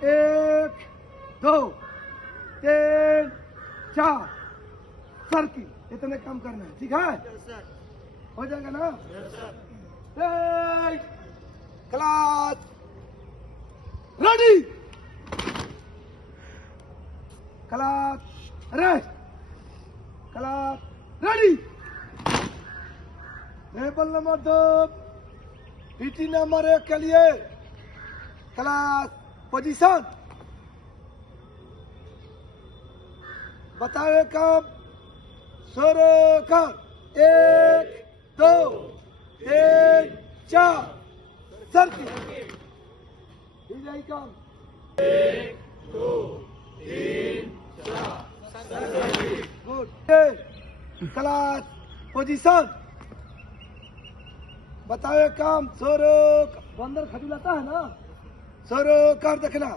एक, दो, तीन, चार, सर्किल। इतने काम करना है, ठीक है? हो जाएगा ना? Class ready, class rest, class ready. Table number 2 PT number 1 के लिए क्लास पोजीशन। बताए काम शुरू कर। 1, 2, 3, 4, सर्किल। काम 1, 2, 3, 4 गुड। Class position. बताए काम शुरू। बंदर खजूलाता है ना, शुरू कर देखना।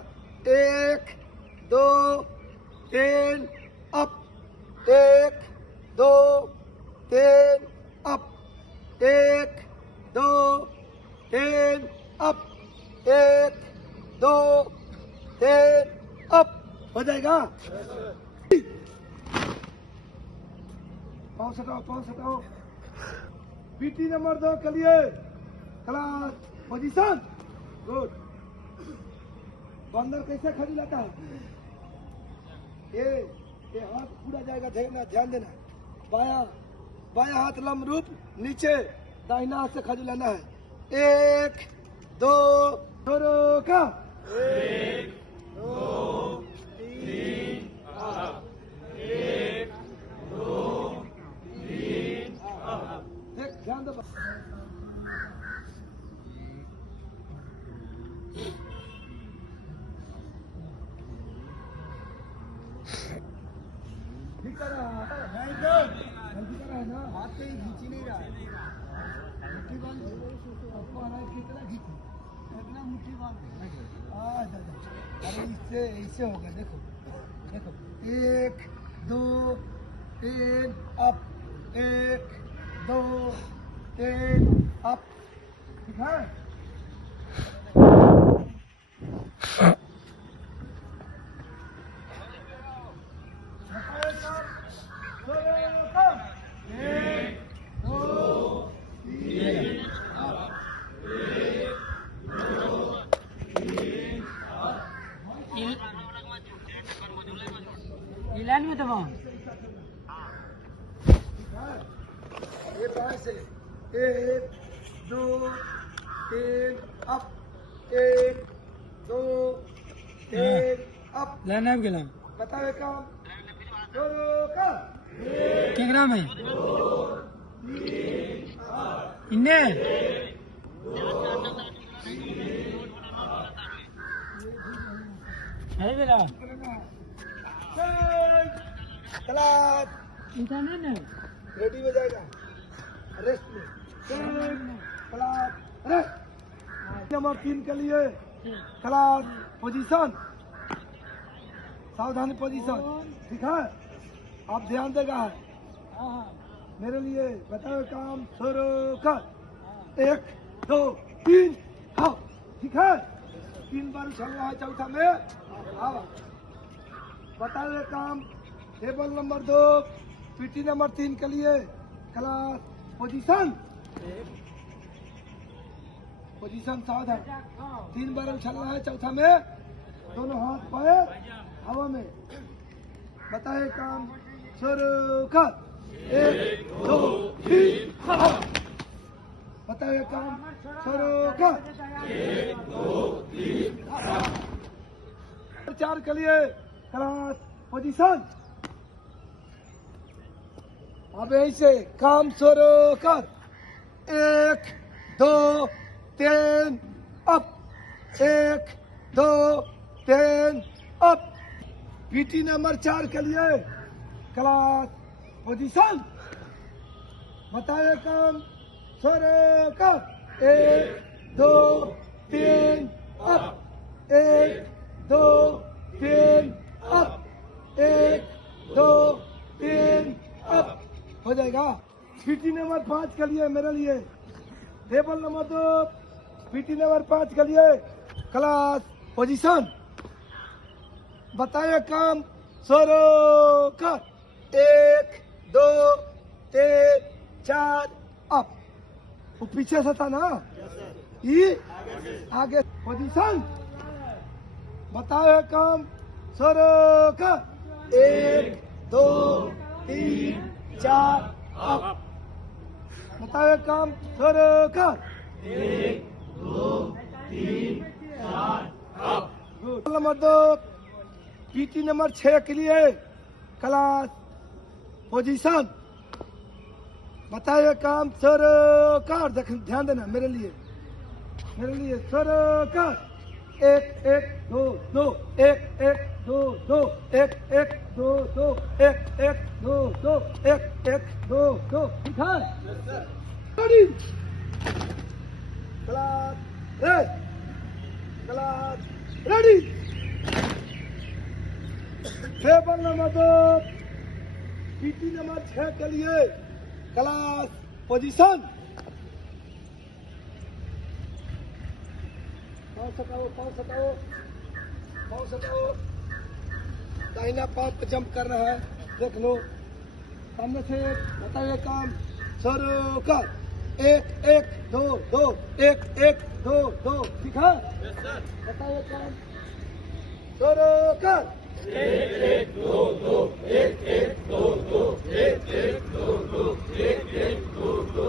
1, 2, 3 अप, 1, 2, 3 अप, 1, 2, 3 अप, 1, 2, 3 अप। हो जाएगा? पाँव सटाओ। पीटी नंबर 2 के लिए क्लास पोजीशन। गुड। बंदर कैसे खजूलाता है? ये हाथ पूरा जाएगा, ध्यान देना। बाया हाथ लंब रूप नीचे, दाहिना हाथ से खजूलाना है। 1, 2 शुरू का। 1, 2, 3 अप, 1, 2, 3 अप। देख, ध्यान दो। ठीक कर रहा है ना? हाथ से ही खींची नहीं रहा है। मुट्ठी बांध आपको आना है, कितना खींची, इतना मुट्ठी बांध। अरे इससे होगा। देखो 1, 2, 3 अप, 1, 2, 3 अप। ठीक है? इलान में तो ये बाएं से 1, 2, 3 अप, 1, 2, 3 अप। लाइन गेला बताओ काम शुरू कर। क्या ग्राम है इन्ने है बेला क्लास इंटरनेट है रेडी हो जाएगा। रेस्ट में क्लास रेस्ट। नंबर 3 के लिए क्लास पोजीशन। सावधानी पोजीशन। ठीक है? आप ध्यान देगा मेरे लिए। बताओ काम शुरू कर। 1, 2, 3 हाँ। ठीक है? 3 बार उछलना है चौथा में। हाँ, बताओ काम टेबल नंबर 2 पीटी नंबर 3 के लिए क्लास पोजीशन। सावधान। 3 बार उछलना है चौथा में। दोनों हाथ पैर हवा में। बताए काम शुरू कर। 1, 2, 3 हाँ। बताए काम शुरू कर। 1, 2, 3 हाँ। 4 के लिए क्लास पोजीशन। अब ऐसे काम शुरू कर। 1, 2, 3 अप, 1, 2, 3 अप। पीटी नंबर 4 के लिए क्लास पोजीशन। बताए काम शुरू कर। 1, 2, 3 अप, 1, 2, 3 अप, 1, 2, 3 अप। हो जाएगा। पीटी नंबर 5 के लिए मेरे लिए टेबल नंबर 2 पीटी नंबर 5 के लिए क्लास पोजीशन। बताए काम शुरू कर। 1 2 3 4 अप। वो पीछे से था ना, ये आगे पोजीशन। बताए काम शुरू कर। 1 2 3 4 अप। बताए काम शुरू कर। 1 2 3 4 अप। नंबर 2 पीटी नंबर 6 के लिए क्लास पोजीशन। बताइए काम शुरू कर। ध्यान देना मेरे लिए शुरू कर। 1 1 2 2 1 1 2 2 1 1 2 2 1 1 2 2 1 1 2 2 ठीक है। Ready class ready. Table number 2 PT number 6 के लिए क्लास पोजीशन। पाँव सटाओ। दाहिना पाँव पे जंप करना है, देख लो सामने से। बताइए काम शुरू कर। 1 1 2 2 1 1 2 2 ठीक है। बताइए काम शुरू कर। 1 1 2 2 1 1 2 2 1 1 2 2 1 1 2 2